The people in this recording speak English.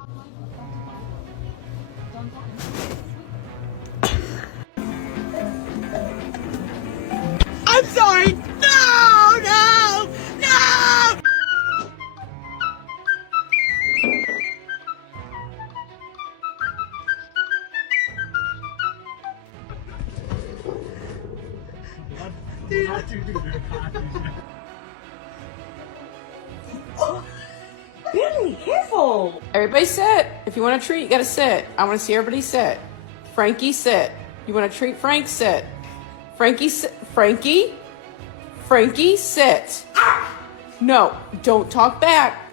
I'm sorry. No, no, no. Billy, careful. Everybody sit. If you want a treat, you gotta sit. I want to see everybody sit. Frankie, sit. You want a treat, Frank? Sit. Frankie, sit. Frankie? Frankie, sit. No, don't talk back.